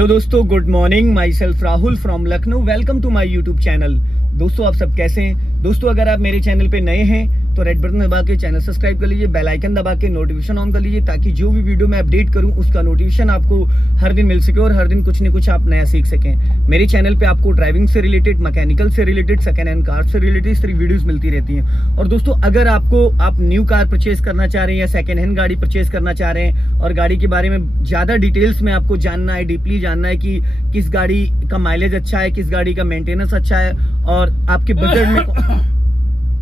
Hello दोस्तों, good morning. Myself Rahul from Lucknow. Welcome to my YouTube channel. दोस्तों, आप सब कैसे हैं? दोस्तों, अगर आप मेरे चैनल पे नए हैं तो रेड बटन दबा के चैनल सब्सक्राइब कर लीजिए, बेल आइकन दबा के नोटिफिकेशन ऑन कर लीजिए, ताकि जो भी वीडियो मैं अपडेट करूं उसका नोटिफिकेशन आपको हर दिन मिल सके और हर दिन कुछ न कुछ आप नया सीख सकें। मेरे चैनल पे आपको ड्राइविंग से रिलेटेड, मैकेनिकल से रिलेटेड, सेकेंड हैंड कार से रिलेटेड इस तरह वीडियोस मिलती रहती हैं। और दोस्तों, अगर आप न्यू कार परचेज करना चाह रहे हैं या सेकेंड हैंड गाड़ी परचेज करना चाह रहे हैं और गाड़ी के बारे में ज़्यादा डिटेल्स में आपको जानना है, डीपली जानना है कि किस गाड़ी का माइलेज अच्छा है, किस गाड़ी का मेंटेनेंस अच्छा है और आपके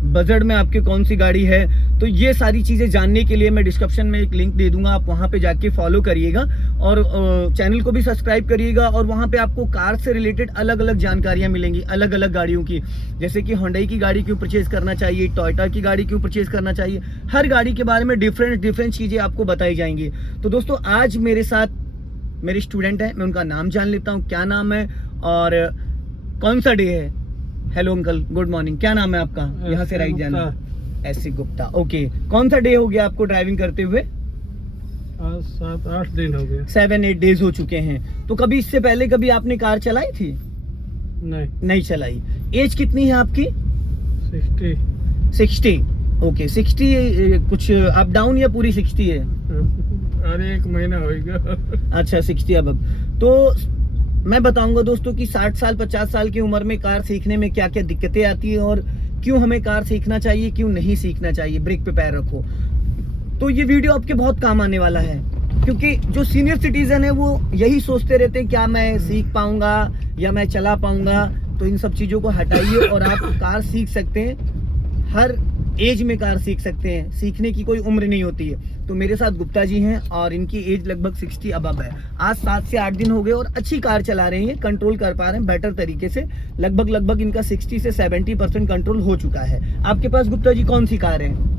बजट में आपके कौन सी गाड़ी है, तो ये सारी चीज़ें जानने के लिए मैं डिस्क्रिप्शन में एक लिंक दे दूंगा। आप वहां पे जाके फॉलो करिएगा और चैनल को भी सब्सक्राइब करिएगा। और वहां पे आपको कार से रिलेटेड अलग अलग जानकारियां मिलेंगी, अलग अलग गाड़ियों की, जैसे कि होंडा की गाड़ी क्यों परचेज करना चाहिए, टोयोटा की गाड़ी क्यों परचेज करना चाहिए। हर गाड़ी के बारे में डिफरेंट चीज़ें आपको बताई जाएंगी। तो दोस्तों, आज मेरे साथ मेरे स्टूडेंट है, मैं उनका नाम जान लेता हूँ, क्या नाम है और कौन सा डे है। Hello uncle, good morning. क्या नाम है आपका? यहाँ से राइट जाना। एस.सी. गुप्ता। ओके, कौन सा डे हो गया आपको ड्राइविंग करते हुए? 7-8 दिन हो गए। 7-8 डेज हो चुके हैं। तो कभी इससे पहले कभी आपने कार चलाई थी? नहीं चलाई। एज कितनी है आपकी? 60। ओके, 60 कुछ अप डाउन या पूरी 60 है? अरे 1 महीना होगा। अच्छा, 60 अब। तो मैं बताऊंगा दोस्तों कि 60 साल 50 साल की उम्र में कार सीखने में क्या क्या दिक्कतें आती हैं और क्यों हमें कार सीखना चाहिए, क्यों नहीं सीखना चाहिए। ब्रेक पे पैर रखो। तो ये वीडियो आपके बहुत काम आने वाला है, क्योंकि जो सीनियर सिटीजन है वो यही सोचते रहते हैं क्या मैं सीख पाऊंगा या मैं चला पाऊंगा। तो इन सब चीज़ों को हटाइए और आप कार सीख सकते हैं। हर एज में कार सीख सकते हैं, सीखने की कोई उम्र नहीं होती है। तो मेरे साथ गुप्ता जी हैं और इनकी एज लगभग 60 अबव है। आज 7 से 8 दिन हो गए और अच्छी कार चला रहे हैं, कंट्रोल कर पा रहे हैं बेटर तरीके से। लगभग इनका 60 से 70% कंट्रोल हो चुका है। आपके पास गुप्ता जी कौन सी कार है?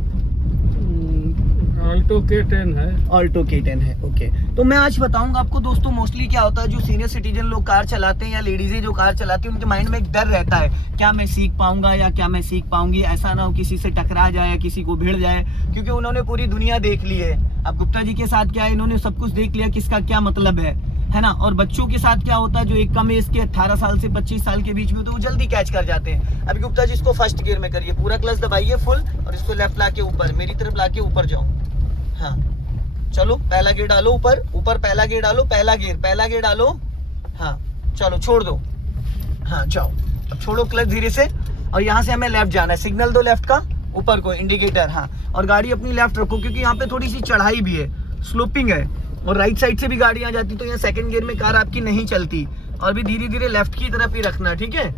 ऑल्टो K10 है। ऑल्टो K10 है। ओके, तो मैं आज बताऊंगा आपको दोस्तों, मोस्टली क्या होता है, जो सीनियर सिटीजन लोग कार चलाते हैं या लेडीजें जो कार चलाती हैं, उनके माइंड में एक डर रहता है, क्या मैं सीख पाऊंगा या क्या मैं सीख पाऊंगी, ऐसा ना हो किसी से टकरा जाए या किसी को भिड़ जाए, क्योंकि उन्होंने पूरी दुनिया देख ली है। अब गुप्ता जी के साथ क्या है, इन्होंने सब कुछ देख लिया किसका क्या मतलब है ना। और बच्चों के साथ क्या होता है, जो एक कम एज के 18 साल से 25 साल के बीच में, तो वो जल्दी कैच कर जाते हैं। अभी गुप्ता जी इसको फर्स्ट गियर में करिए, पूरा क्लच दबाइए फुल और इसको लेफ्ट ला के ऊपर, मेरी तरफ ला के ऊपर जाओ। हाँ, चलो पहला गियर डालो, ऊपर पहला गियर डालो, पहला गियर डालो। हाँ, चलो छोड़ दो। हाँ, जाओ। अब छोड़ो क्लच धीरे से और यहाँ से हमें लेफ्ट जाना है। सिग्नल दो लेफ्ट का, ऊपर को इंडिकेटर। हाँ, और गाड़ी अपनी लेफ्ट रखो, क्योंकि यहाँ पे थोड़ी सी चढ़ाई भी है, स्लोपिंग है और राइट साइड से भी गाड़ी आ जाती, तो यहाँ सेकंड गियर में कार आपकी नहीं चलती। और भी धीरे धीरे लेफ्ट की तरफ ही रखना, ठीक है।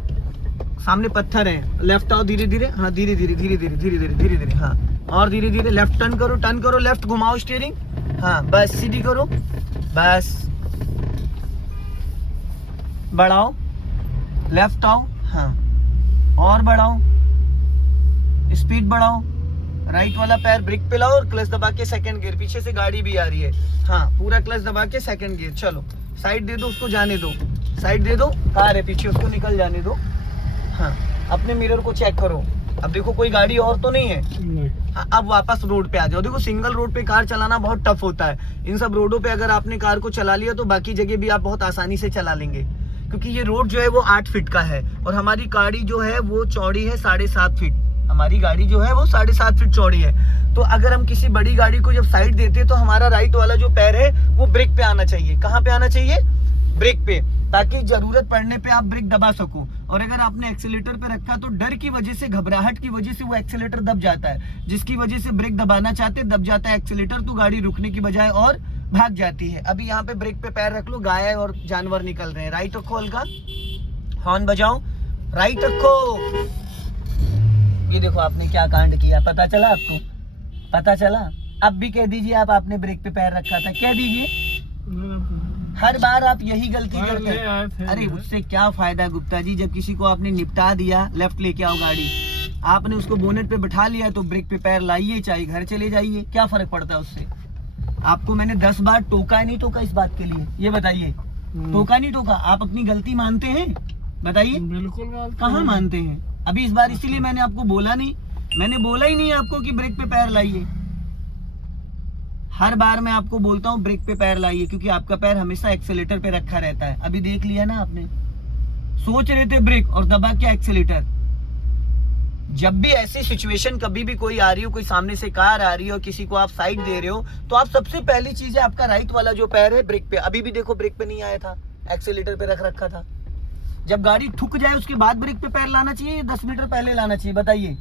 सामने पत्थर है, लेफ्ट आओ धीरे धीरे। हाँ, धीरे धीरे। हाँ, और धीरे धीरे लेफ्ट टर्न करो, लेफ्ट घुमाओ स्टीयरिंग। हाँ, बस सीधी करो, बस बढ़ाओ, लेफ्ट आओ। हाँ, और बढ़ाओ, स्पीड बढ़ाओ, राइट वाला पैर ब्रेक पे लाओ और क्लच दबा के सेकंड गियर। पीछे से गाड़ी भी आ रही है। हाँ, पूरा क्लच दबा के सेकंड गियर। चलो साइड दे दो, उसको जाने दो, साइड दे दो, कार है पीछे, उसको निकल जाने दो। हाँ, अपने मिरर को चेक करो। अब देखो कोई गाड़ी और तो नहीं है। हाँ, अब वापस रोड पे आ जाओ। देखो, सिंगल रोड पे कार चलाना बहुत टफ होता है। इन सब रोडों पे अगर आपने कार को चला लिया तो बाकी जगह भी आप बहुत आसानी से चला लेंगे, क्योंकि ये रोड जो है वो 8 फीट का है और हमारी गाड़ी जो है वो चौड़ी है 7.5 फीट। हमारी गाड़ी जो है वो 7.5 फीट चौड़ी है। तो अगर हम किसी बड़ी गाड़ी को जब साइड देते हैं तो हमारा राइट वाला जो पैर है वो ब्रेक पे आना चाहिए। कहाँ पे आना चाहिए? ब्रेक पे, ताकि जरूरत पड़ने पे आप ब्रेक दबा सको। और अगर आपने एक्सीलेटर पे रखा तो डर की वजह से, घबराहट की वजह से वो एक्सीलेटर दब जाता है, जिसकी वजह से ब्रेक दबाना चाहते दब जाता है एक्सीलेटर, तो गाड़ी रुकने की बजाय और भाग जाती है। अभी यहाँ पे ब्रेक पे पैर रख लो, गाय और जानवर निकल रहे हैं। राइट रखो, हल्का हॉर्न बजाओ, राइट रखो। ये देखो आपने क्या कांड किया, पता चला आपको? पता चला? अब भी कह दीजिए आपने ब्रेक पे पैर रखा था, कह दीजिए। हर बार आप यही गलती करते हैं। अरे उससे क्या फायदा गुप्ता जी, जब किसी को आपने निपटा दिया, लेफ्ट लेके आओ गाड़ी, आपने उसको बोनेट पे बिठा लिया तो ब्रेक पे पैर लाइए, चाहे घर चले जाइए, क्या फर्क पड़ता है उससे? आपको मैंने 10 बार टोका नहीं टोका इस बात के लिए, ये बताइए। टोका नहीं टोका? आप अपनी गलती मानते हैं? बताइए। बिल्कुल कहाँ मानते हैं? अभी इस बार इसीलिए मैंने आपको बोला नहीं, मैंने बोला ही नहीं आपको कि ब्रेक पे पैर लाइए। हर बार मैं आपको बोलता हूँ ब्रेक पे पैर लाइए, क्योंकि आपका पैर हमेशा एक्सेलेटर पे रखा रहता है। अभी देख लिया ना आपने, सोच रहे थे ब्रेक और दबा के एक्सेलेटर। जब भी ऐसी सिचुएशन कभी भी कोई आ रही हो, कोई सामने से कार आ रही हो, किसी को आप साइड दे रहे हो, तो आप सबसे पहली चीज है आपका राइट वाला जो पैर है ब्रेक पे। अभी भी देखो ब्रेक पे नहीं आया था, एक्सेलेटर पे रख रखा था। जब गाड़ी ठुक जाए उसके बाद ब्रेक पे पैर लाना चाहिए या 10 मीटर पहले लाना चाहिए, बताइए।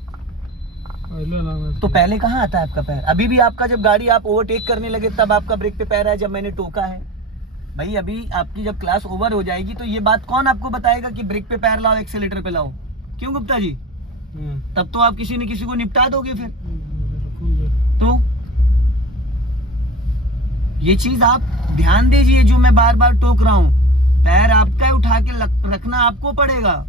तो पहले कहाँ आता है आपका पैर? अभी भी आपका जब गाड़ी आप ओवरटेक करने लगे तब आपका ब्रेक पे पैर है, जब मैंने टोका है। भाई अभी आपकी जब क्लास ओवर हो जाएगी तो ये बात कौन आपको बताएगा कि ब्रेक पे पैर लाओ, एक्सेलेटर पे लाओ? क्यों गुप्ता जी? तब तो आप किसी न किसी को निपटा दोगे फिर। तो ये चीज आप ध्यान दीजिए, जो मैं बार बार टोक रहा हूं, पैर आपका उठा के रखना आपको पड़ेगा।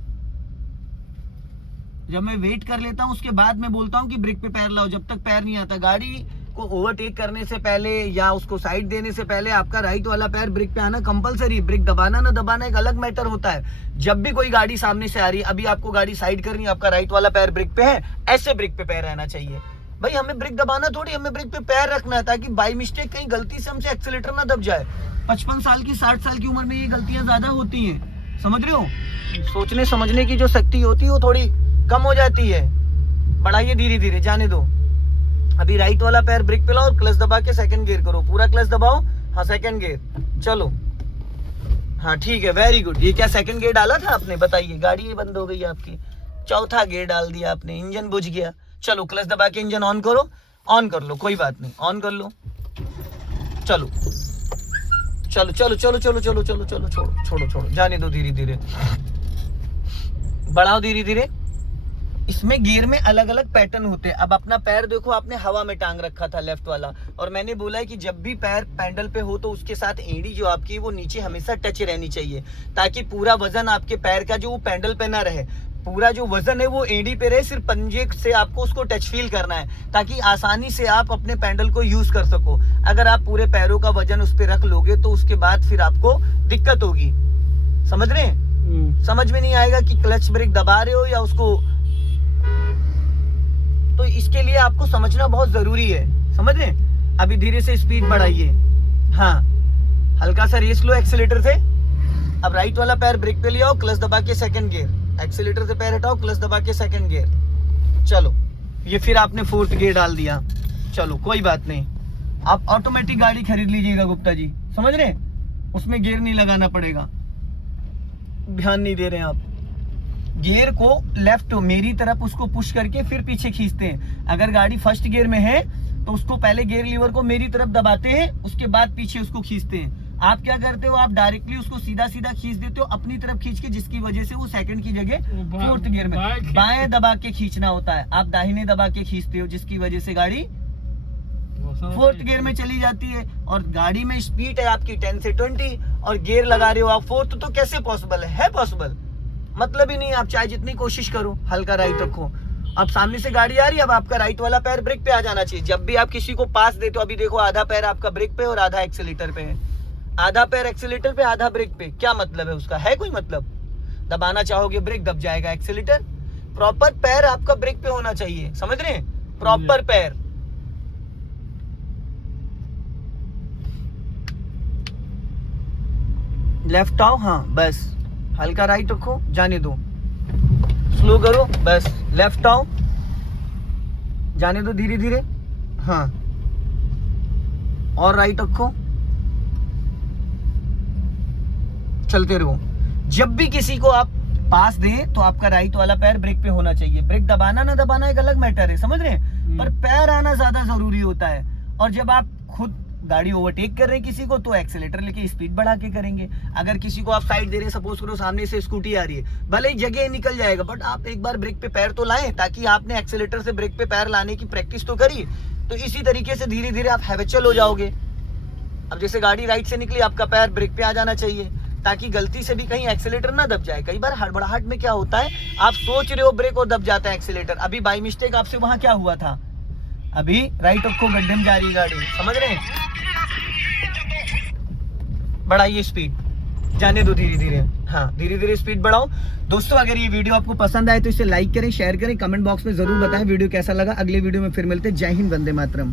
जब मैं वेट कर लेता हूं उसके बाद मैं बोलता हूं कि ब्रेक पे पैर लाओ, जब तक पैर नहीं आता। गाड़ी को ओवरटेक करने से पहले या उसको साइड देने से पहले आपका राइट वाला पैर ब्रेक पे आना कंपलसरी। ब्रेक दबाना ना दबाना एक अलग मैटर होता है। जब भी कोई गाड़ी सामने से आ रही है, अभी आपको गाड़ी साइड करनी है, आपका राइट वाला पैर ब्रेक पे है, ऐसे ब्रेक पे पैर रहना चाहिए। भाई हमें ब्रेक दबाना थोड़ी, हमें ब्रेक पे पैर रखना है, ताकि बाई मिस्टेक कहीं गलती से हमसे एक्सीलेटर ना दब जाए। 55 साल की 60 साल की उम्र में ये गलतियां ज्यादा होती हैं, समझ रहे हो? सोचने समझने की जो शक्ति होती है वो थोड़ी कम हो जाती है। बढ़ाइए धीरे धीरे, जाने दो। अभी राइट वाला पैर ब्रेक पे लाओ और क्लच दबा के सेकंड गियर करो। पूरा क्लच दबाओ, हाँ सेकंड गियर, चलो। हाँ ठीक है, वेरी गुड। ये क्या सेकंड गियर डाला था आपने? बताइए। गाड़ी ये बंद हो गई आपकी, चौथा गियर डाल दिया आपने, इंजन बुझ गया। चलो क्लच दबा के इंजन ऑन करो, ऑन कर लो, कोई बात नहीं, ऑन कर लो। चलो चलो चलो चलो चलो चलो चलो चलो, छोड़ो छोड़ो छोड़ो, जाने दो धीरे धीरे, बढ़ाओ धीरे धीरे। इसमें गियर में अलग अलग पैटर्न होते हैं। अब अपना पैर देखो, आपने हवा में टांग रखा था लेफ्ट वाला, और मैंने बोला है कि जब भी पैर पैडल पे हो तो उसके साथ एड़ी जो आपकी वो नीचे हमेशा टच रहनी चाहिए, ताकि पूरा वजन आपके पैर का जो वो पैडल पे ना रहे, पूरा जो वजन है वो एड़ी पे रहे। सिर्फ पंजे से आपको उसको टच फील करना है, ताकि आसानी से आप अपने पैडल को यूज कर सको। अगर आप पूरे पैरों का वजन उस पर रख लोगे तो उसके बाद फिर आपको दिक्कत होगी। समझ रहे हैं? समझ में नहीं आएगा कि क्लच ब्रेक दबा रहे हो या उसको, तो इसके लिए आपको समझना बहुत जरूरी है, समझ रहे हैं? अभी धीरे से स्पीड बढ़ाइए, हाँ हल्का सा रेस लो एक्सीलेटर से। अब राइट वाला पैर ब्रेक पे ले आओ, क्लच दबा के सेकंड गियर, एक्सीलेटर से पैर हटाओ, क्लच दबा के सेकंड गियर। चलो, ये फिर आपने फोर्थ गियर डाल दिया। चलो कोई बात नहीं, आप ऑटोमेटिक गाड़ी खरीद लीजिएगा गुप्ता जी, समझ रहे हैं? उसमें गियर नहीं लगाना पड़ेगा। ध्यान नहीं दे रहे हैं आप। गियर को लेफ्ट मेरी तरफ उसको पुश करके फिर पीछे खींचते हैं। अगर गाड़ी फर्स्ट गियर में है तो उसको पहले गियर लीवर को मेरी तरफ दबाते हैं, उसके बाद पीछे उसको खींचते हैं। आप क्या करते हो? आप डायरेक्टली उसको सीधा सीधा खींच देते हो अपनी तरफ खींच के, जिसकी वजह से वो सेकंड की जगह फोर्थ गियर में बाएं दबा के खींचना होता है। आप दाहिने दबा के खींचते हो, जिसकी वजह से गाड़ी फोर्थ गियर में चली जाती है। और गाड़ी में स्पीड है आपकी 10 से 20 और गियर लगा रहे हो आप फोर्थ, तो कैसे पॉसिबल है पॉसिबल? मतलब ही नहीं। आप चाहे जितनी कोशिश करो, हल्का राइट रखो। अब सामने से गाड़ी आ रही है, अब आपका राइट वाला पैर ब्रेक पे आ जाना चाहिए। जब भी आप किसी को पास देते हो, अभी देखो आधा पैर आपका ब्रेक पे और आधा एक्सीलेटर पे है। आधा पैर एक्सीलेटर पे, आधा ब्रेक पे। क्या मतलब है उसका? है कोई मतलब? दबाना चाहोगे ब्रेक, दब जाएगा एक्सीलेटर। प्रॉपर पैर आपका ब्रेक पे होना चाहिए, समझ रहे हैं? प्रॉपर पैर। लेफ्ट आओ, हाँ बस हल्का राइट रखो, जाने दो, स्लो करो, बस लेफ्ट आओ, जाने दो धीरे धीरे, हाँ और राइट रखो, चलते रहो। जब भी किसी को आप पास दें तो आपका राइट वाला पैर ब्रेक पे होना चाहिए। ब्रेक दबाना ना दबाना एक अलग मैटर है, समझ रहे हैं? पर पैर आना ज्यादा जरूरी होता है। और जब आप खुद गाड़ी ओवरटेक कर रहे हैं किसी को, तो एक्सीलेटर लेके स्पीड बढ़ा के करेंगे। अगर किसी को आप साइड दे रहे हैं, सपोज करो सामने से स्कूटी आ रही है, भले ही जगह निकल जाएगा, बट आप एक बार ब्रेक पे पैर तो लाएं, ताकि आपने एक्सीलेटर से ब्रेक पे पैर लाने की प्रैक्टिस तो करी। तो इसी तरीके से धीरे धीरे आप हैबिचुअल हो जाओगे। अब जैसे गाड़ी राइट से निकली, आपका पैर ब्रेक पे आ जाना चाहिए, ताकि गलती से भी कहीं एक्सीलेटर ना दब जाए। कई बार हड़बड़ाहट में क्या होता है, आप सोच रहे हो ब्रेक और दब जाता है एक्सीलेटर। अभी बाई मिस्टेक आपसे वहां क्या हुआ था? अभी राइट रखो, गड्ढे में जा रही गाड़ी, समझ रहे हैं? बढ़ाइए स्पीड, जाने दो धीरे धीरे, हाँ धीरे धीरे स्पीड बढ़ाओ। दोस्तों अगर ये वीडियो आपको पसंद आए तो इसे लाइक करें, शेयर करें, कमेंट बॉक्स में जरूर बताएं वीडियो कैसा लगा। अगले वीडियो में फिर मिलते हैं। जय हिंद, वंदे मातरम।